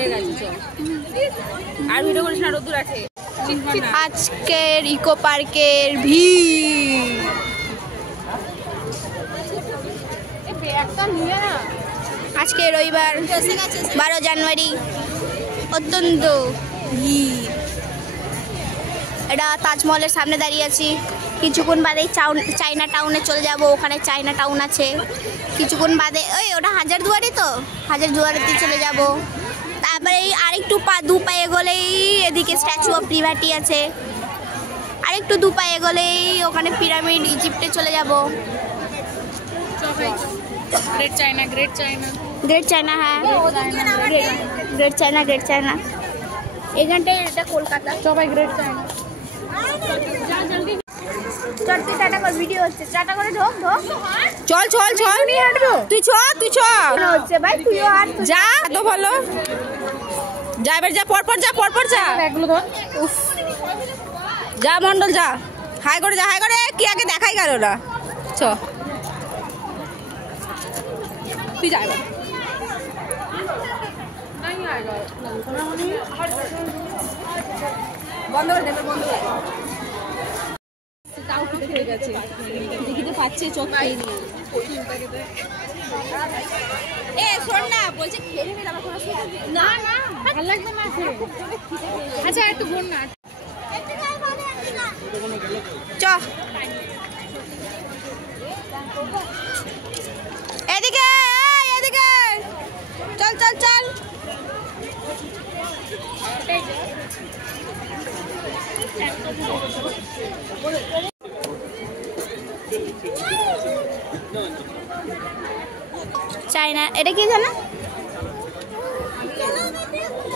হয়ে গেছে চল আর ভিডিও করিস না রোদ্দুর আছে আজকের ইকো পার্কের ভিড় আজকে রবিবার 12 জানুয়ারি অত্যন্ত ভিড় এটা তাজমহলের সামনে দাঁড়িয়ে আছি কিছুক্ষণ বাদে চায়না টাউনে চলে যাব ওখানে চায়না টাউন আছে কিছুক্ষণ বাদে ওই ওটা হাজারদুয়ারি তো হাজারদুয়ারিতে চলে যাব তারপরে আরেকটু দু পায়ে গেলেই এদিকে স্ট্যাচু অফ লিবার্টি আছে আরেকটু দু পায়ে গেলেই ওখানে পিরামিড ইজিপ্টে চলে যাব গ্রেট চায়না হ্যাঁ গ্রেট চায়না এখানটায় এটা কলকাতা সবাই গ্রেট চায়না চলতে টাটা করে ভিডিও হচ্ছে টাটা করে ঢোক চল নিয়ে হাঁটবো তুই চ হচ্ছে ভাই তুইও হাঁট যা তো ভালো যা এবার যা পরপর যা এগুলো ধর উফ যা মন্ডল যা হাই করে কি আগে দেখাই গেল না চ তুই যা বন্ধ করে দেবে বন্ধ করে তাও হয়ে গেছে দেখিতে পাচ্ছে চোখ খেয়ে নিয়ে এ শোন না বলছে খেয়ে নেবে আবার কোনো না ভালো লাগবে না আচ্ছা একটু বোন না চ এদিকে চল চায়না এটা কি জানো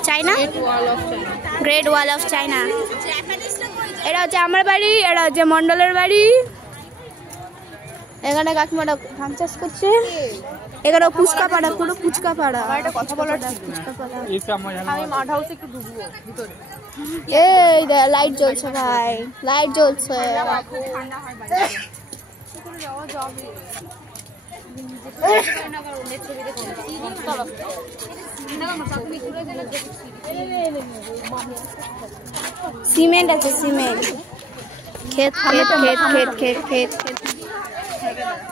China great wall of China এটা হচ্ছে আমার বাড়ি এটা হচ্ছে মন্ডলের বাড়ি এখানে কাকিমাটা ধান চাষ করছে এখানে পুচকা পাড়া পুরো পুচকা পাড়া আমি মাঠ হাউসে একটু ঢুকবো ভিতরে এই লাইট জ্বলছে ভাই লাইট জ্বলছে সিমেন্ট আছে সিমেন্ট ক্ষেত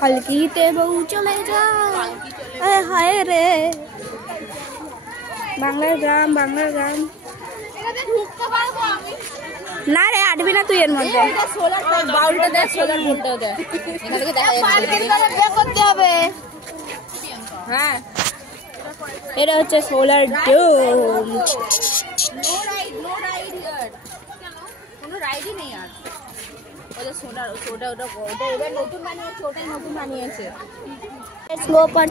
हल्कीते बहु चले जा हाय रे বাংলার গ্রাম না রে আটবি না তুই এর মধ্যে বাউলটা দেখ সোলার বোর্ডটাও দেখ এখান থেকে দেখা যাচ্ছে করতে হবে হ্যাঁ এটা হচ্ছে solar dome no ride here কোনো রাইডই নেই আর ওটা সোডা ওটা এবার নতুন বানিয়েছে স্লো पर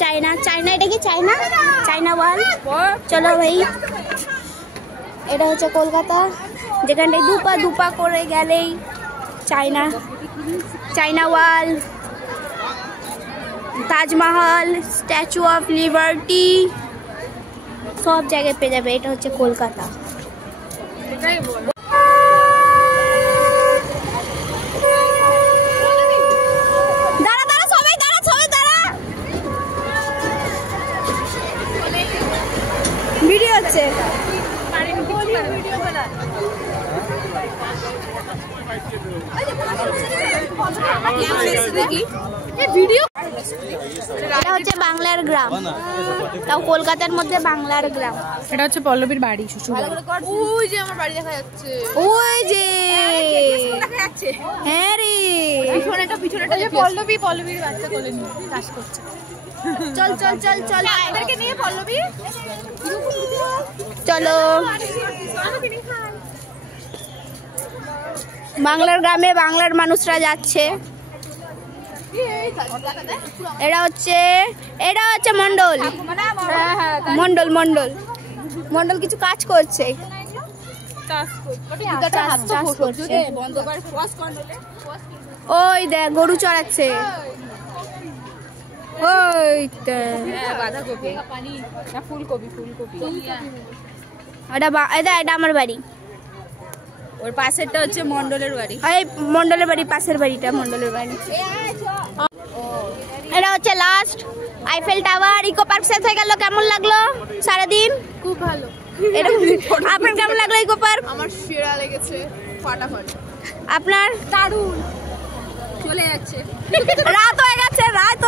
চায়না এটা কি চায়না ওয়াল চলো ভাই এটা হচ্ছে কলকাতা যেখানটায় দুপা করে গেলেই China wall Taj Mahal statue of liberty সব জায়গায় পেয়ে যাবে এটা হচ্ছে কলকাতা এটাই বল ভিডিও হচ্ছে এটা হচ্ছে বাংলার গ্রাম তাও কলকাতার মধ্যে বাংলার গ্রাম এটা হচ্ছে পল্লবীর বাড়ি ওই যে আমার বাড়ি দেখা যাচ্ছে ওই যে হ্যাঁ রে পিছনেটা যে পল্লবীর বাচ্চা কোলে নিয়ে কাজ করছে চল এদেরকে নিয়ে পল্লবী চলো বাংলার গ্রামে বাংলার মানুষরা যাচ্ছে এটা হচ্ছে মন্ডল কিছু কাজ করছে ওই দেখ গরু চড়াচ্ছে এটা আমার বাড়ি ওর পাশেরটা হচ্ছে মন্ডলের বাড়ি মন্ডলের বাড়ি পাশের বাড়িটা মন্ডলের বাড়ি এটা হচ্ছে last Eiffel tower eco park শেষ হয়ে গেল কেমন লাগলো সারাদিন খুব ভালো। এটা আপনার কেমন লাগলো ইকো পার্ক? আমার সেরা লেগেছে, ফাটাফাটি। আপনার? দারুণ চলে যাচ্ছে রাত হয়ে গেছে, রাত